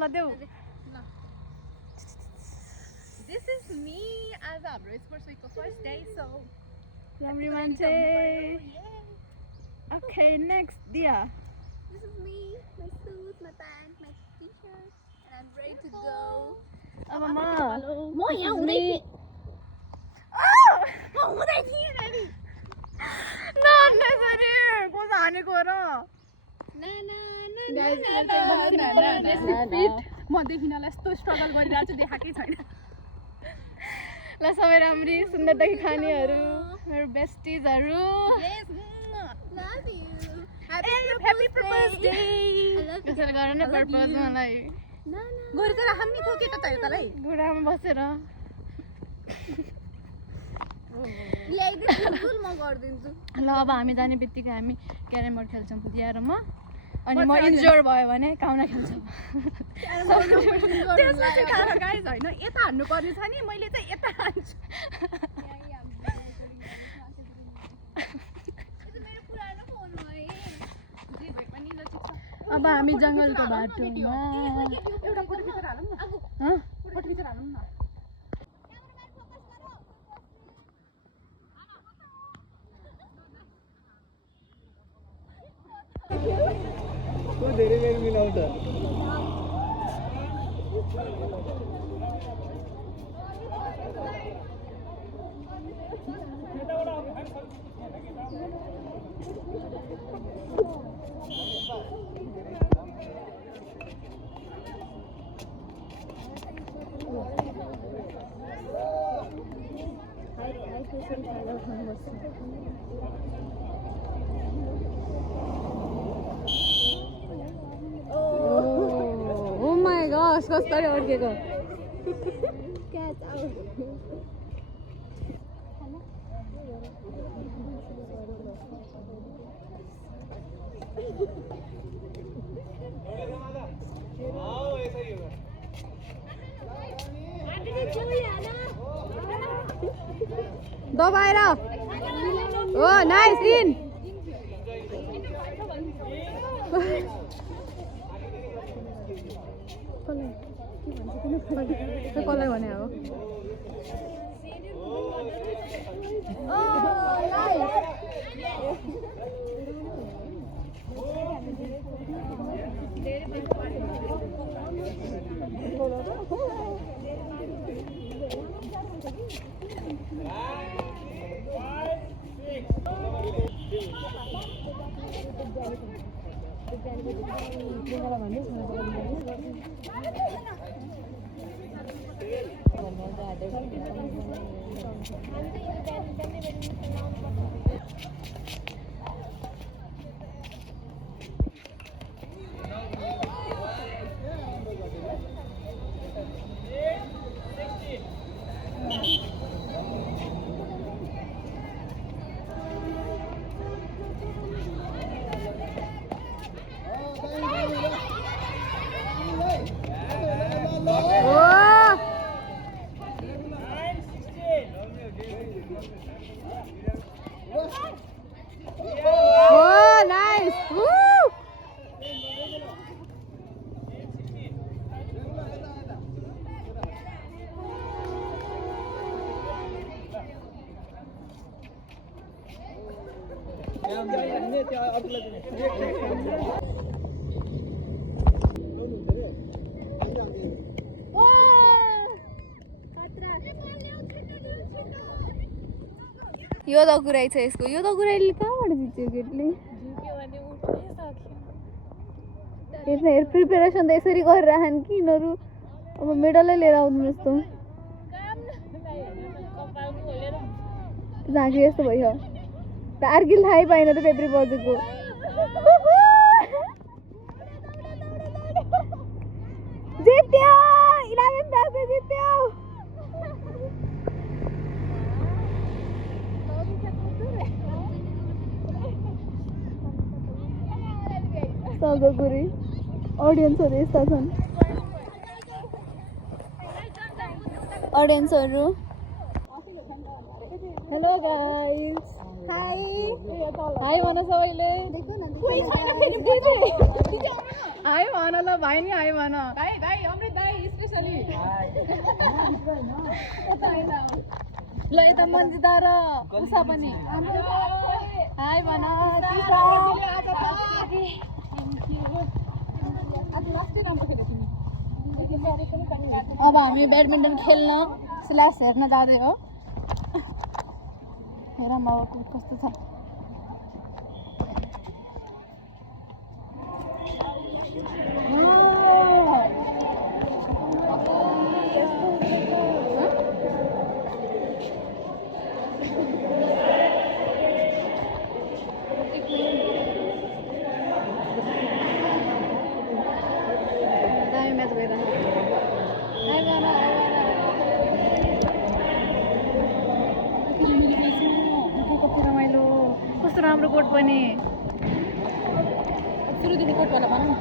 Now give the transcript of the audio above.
ल देऊ This is me as हाम्रो स्पोर्ट्स विकको फर्स्ट डे सो राम्री मान्छे ओके नेक्स्ट दिया This is me, my suit, my pants, my t-shirt and I'm ready to go. अब म यहाँ हुँदै थिएँ म हुँदै थिएँ नानी नसरी कसो हानेको र म देखिनलाई यस्तो स्ट्रगल गरिरहेको छु देखाएकै छैन ल सबै राम्री सुन्दर देखि खानेहरू मेरो बेस्टिजहरू Love you. Happy Proposal Day. त्यसरी गर न प्रपोज मलाई गएर तर हामी ठोके त तलाई घुँडामा बसेर ल्याइदिन्छु फुल म गरिदिन्छु ल अब हामी जाने बित्तिकै हामी क्यारम बोर्ड खेल्छौँ पुदिएर म अनि म इन्जोर भयो भने काउना खेल्छौँ त्यसमा चाहिँ थाहा गाइज होइन यता हान्नु पर्ने छ नि मैले चाहिँ यता हान्छु अब हामी जङ्गलको बाटोमा एउटा फोटो खिचेर हालौँ न फोटो खिचेर हालौँ न धेरै बेर मिलाउँछ Oh my gosh, कसरी अड्केको दबाएर हो नाइस इन कसलाई भने हो यो त कुरै छ यसको यो त कुराले कहाँबाट जित्यो केटले हेर प्रिपेरेसन त यसरी गरिरहन् कि यिनीहरू अब मेडलै लिएर आउनु जस्तो झाँकी यस्तो भयो टार्गिल थाहै पाएन त पेप्री बजेको जित्यो 11 जित्यो सगोगुरी ऑडियन्सहरु यस्ता छन् ऑडियन्सहरु हेलो गाइस हाई हाई भन सबैले देखो न कोही छैन फेरि हाई भन ल भाइ नि हाई भन भाइ भाइ अमृत दाइ स्पेशली ल यता मन्जिदा र उषा पनि हाई भन अब हामी ब्याडमिन्टन खेल्न स्ल्यास हेर्न जाँदै हो हेरौँ अब कस्तो छ दामी म्याच भइरहेको कति रमाइलो कस्तो राम्रो कोट पनि सुरुदेखि कोटवाला भनौँ